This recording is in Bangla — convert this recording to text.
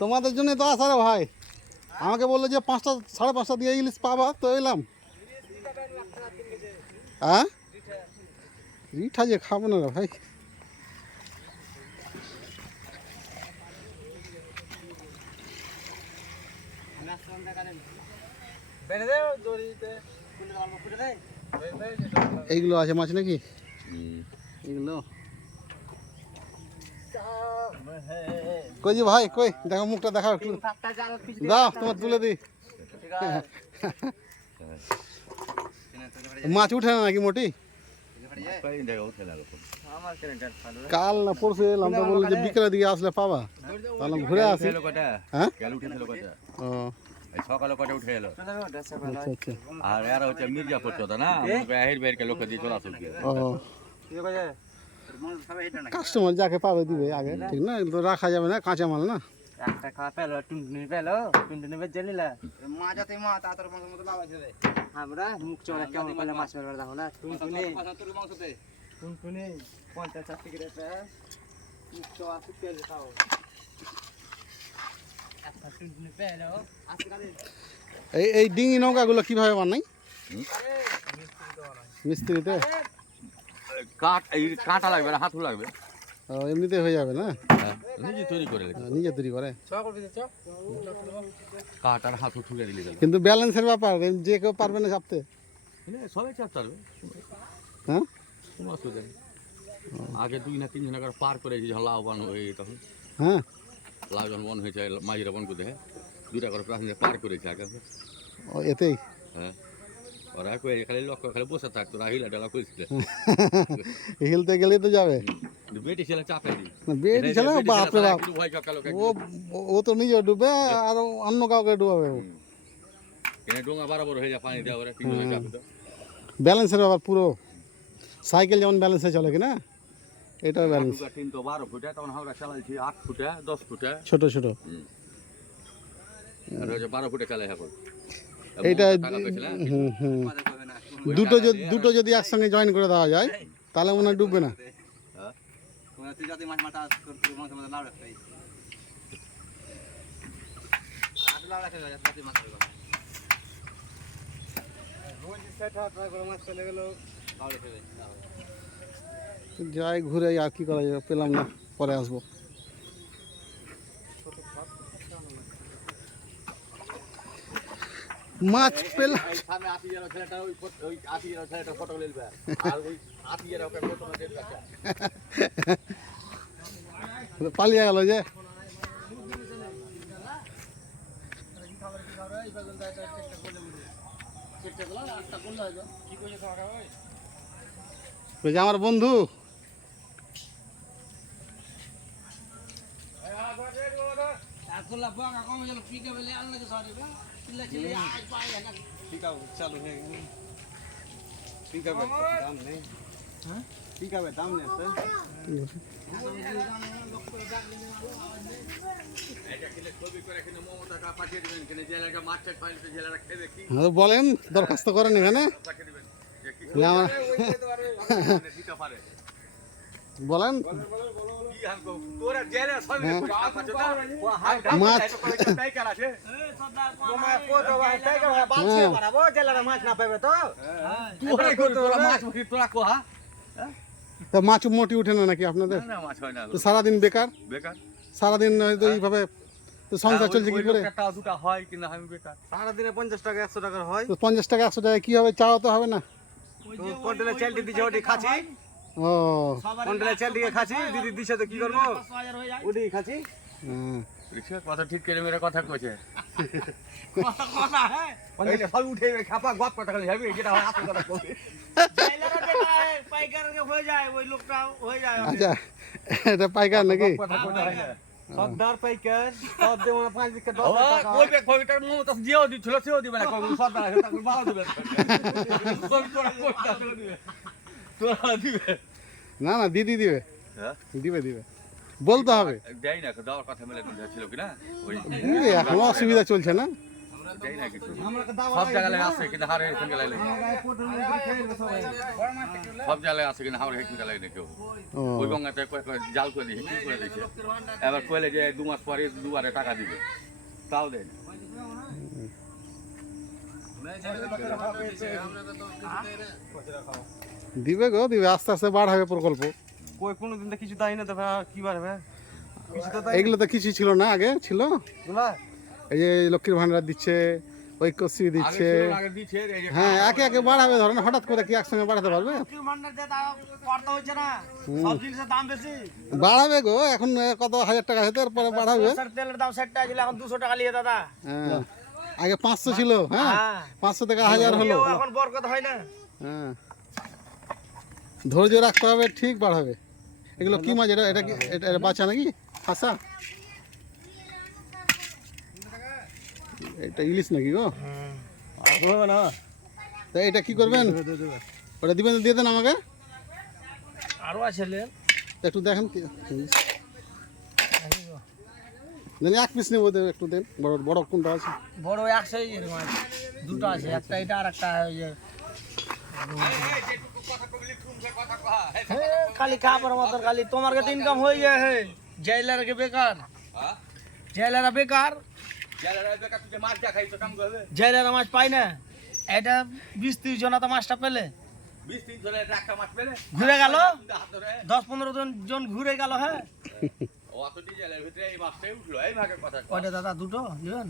তোমাদের জন্য তো আসা রে ভাই। আমাকে বলল যে পাঁচটা সাড়ে পাঁচটা দিয়ে ইলিশ পাবা তো এলাম। হ্যাঁ? রিঠা যে খাব না রে ভাই। এইগুলো আছে মাছ নাকি? এগুলো কই যে ভাই কই? দেখো মুখটা দেখাও একটু। দাও তোমার তুলে দিই। মাছ উঠে না নাকি মোটি? কাল না পরশু এলাম তো বলল যে বিকেলের দিকে আসলে পাবা। তাহলে ঘুরে আসি। হ্যাঁ? ও। সকালে কটা উঠে এলো আচ্ছা আচ্ছা। আর এরা হচ্ছে মির্জাপুর চোদা না? বাহির বাইরকে লোক দিয়ে চলে আসুক ও। কাস্টমার যাকে পাবে দিবে আগে ঠিক না? এগুলো তো রাখা যাবে না কাঁচা মাল না? একটা খাওয়া পেল টুনটুনি পেল টুনটুনি বেচ জানিলা মা যাতে মা তাড়াতাড়ি মাংসের মতো লাভ আছে আমরা মুখ চোরা কেমন করলে মাছ মারবার দেখো না? টুনটুনি। মাংস টুনটুনি পঞ্চাশ ষাট টিকিট একটা মুখ চোরা শুকিয়ে খাও। টুনটুনি পেল। এই এই ডিঙি নৌকাগুলো কীভাবে বানাই? মিস্ত্রিতে? কাঠ এই কাঁটা লাগবে না হাতু লাগবে। এমনিতে হয়ে যাবে না? নিজে তৈরি করে নিজে তৈরি করে? কাঠ আর হাতু ঠুকে দিলে কিন্তু ব্যালেন্সের ব্যাপার যে কেউ পারবে না চাপতে। সবাই চাপ চালবে হ্যাঁ? কোনো অসুবিধা নেই আগে দুই না তিন জন করে পার করে যখন লাভবান হয়ে তখন হ্যাঁ? লাভ যখন বন হয়েছে মাঝিরা বন করতে হ্যাঁ? দুইটা করে পার করেছে আগে। ও এতেই? হ্যাঁ। ওরা কয়ে খালি লক্ষ্য খালি বসে থাকতো রাহিলা ডালা করেছিল হিলতে গেলেই তো যাবে। বেটি ছেলে চাপে না, বেটি ছেলে বাপ। কাকা লোক ও ও- তো নিজে ডুবে আর অন্য কাউকে ডুবাবে। কেন ডোঙা বরাবর হয়ে যায় পানি দেওয়া ওরা কিন্তু হয়ে। যাবে তো ব্যালেন্সের ব্যাপার পুরো। সাইকেল যেমন ব্যালেন্সে চলে কিনা এটাও ব্যালেন্স। তিন তো বারো ফুটে তখন আমরা চালাইছি আট ফুটে দশ ফুটে। ছোট ছোট। আর বারো ফুটে চালাই এখন এইটা হুম হুম দুটো যদি দুটো যদি একসঙ্গে জয়েন করে দেওয়া যায় তাহলে মনে হয় ডুববে না যাই ঘুরে আর কি করা যাবে পেলাম না পরে আসব মাছ পেলাম এই সামনে আশি জনের ছেলেটা ওই ফটো- ওই আশি জনের ছেলেটা ফটো চালু হয়ে গেল পিকআপের দাম নেই হ্যাঁ পিকআপের দাম নেই স্যার বলেন দরখাস্ত করেন এখানে বলেন। হ্যাঁ। মাছ। টাইকার আছে বাড়াবো জেলারা মাছ না পাবে তো তোরা কই তোরা মাছ মুখি তোরা কোহা তা মাছ মোটি উঠে না নাকি আপনাদের? না মাছ হয় না। তো সারাদিন বেকার? বেকার। সারাদিন হয়তো এইভাবে সংসার চলছে কি করে? দুটা হয় কিন্তু আমি বেকার। সারাদিনে পঞ্চাশ টাকা একশো টাকার হয়। পঞ্চাশ টাকা একশো টাকা কি হবে? চাওয়া তো হবে না? কন্টেনার চালটি দিছে ওটি খাচ্ছি। ও। কন্টেনার চাল দিকে খাচ্ছি দিদি দিছে তো কি করব? ওটি খাচ্ছি হ্যাঁ। কথা ঠিক করে মেরে কথা কইছে। এই যে সব উঠে খাপা গপ কথা খালি যাবি যেটা হয় আসল কথা কই আচ্ছা এটা পাইকার নাকি? কথা কইতে সর্দার পাইকার সব দেবো না পাঁচ বিঘা দশ ও হাজার টাকা। কই বে কই তার মুখ তো জিও দিছিল সেও দিবে না কই সব না বাও দিবে। তোরা দিবে। তোরা দিবে। না না দিদি দিবে। হ্যাঁ? দিবে দিবে। বলতে হবে। দেই না দেওয়ার কথা মেলে ছিল কি না? ওই দিবে এখন অসুবিধা চলছে না। দেয় না কিছু। আমরা সব জায়গায় আছে কিন্তু হারে নেবে সবাই সব জায়গায় আছে কিন্তু হাওড়ে হেঁটে গেলে কেউ। ওই গঙ্গাতে জাল করে দিয়ে হেঁটে করে দিয়েছে? এবার কইলে যে দু মাস পরে দুবারে টাকা দিবে। তাও দেয় না। দিবে গো দিবে। আস্তে আস্তে বাড়াবে প্রকল্প। কই কোনোদিন তো কিছু দেয় না ভাই কি বাড়বে? কিছু তো দেয় এগুলো তো কিছু ছিল না আগে ছিল। এই যে লক্ষ্মীর ভান্ডার দিচ্ছে ঐক্যশ্রী দিচ্ছে। হ্যাঁ একে একে বাড়াবে। ধরেন হঠাৎ করে কি একসঙ্গে বাড়াতে পারবে? বাড়াবে গো এখন কত হাজার টাকা হয়তো এরপরে বাড়াবে। তেলের দাম ষাট টাকা ছিল এখন দুশো টাকা নিয়ে দাদা। হ্যাঁ। আগে পাঁচশো ছিল হ্যাঁ? হ্যাঁ। পাঁচশো থেকে হাজার হলো। এখন বরকত হয় না। হ্যাঁ। ধৈর্য রাখতে হবে ঠিক বাড়াবে এগুলো কি মাছ? এটা এটা কি এটা বাচ্চা নাকি? হাসা এটা ইলিশ নাকি গো? না তা এটা কি করবেন? ওটা দিবেন দিয়ে দেন আমাকে। আরও আছে একটু দেখেন কি দেন এক পিস নেব একটু দেন। বড় বড় কোনটা আছে? বড় এক সাইজের মাছ। দুটো আছে একটা এটা আর একটা খালি খাবার মতন খালি তোমার কাছে ইনকাম হয়ে যায় হে। জেলার কে বেকার? হ্যাঁ? জেলারা বেকার? মাছ জেলারা পাই না। এটা বিশ ত্রিশ জন তো মাছটা পেলে। বিশ তিন ধরে একটা মাছ পেলে? ঘুরে গেল? দশ পনেরো জন জন ঘুরে গেল হ্যাঁ। ওইটা দাদা দুটো নেবেন?